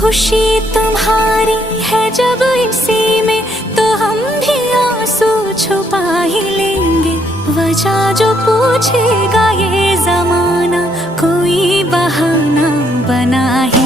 खुशी तुम्हारी है जब इसी में, तो हम भी आंसू छुपा ही लेंगे। वजह जो पूछेगा ये जमाना, कोई बहाना बना ही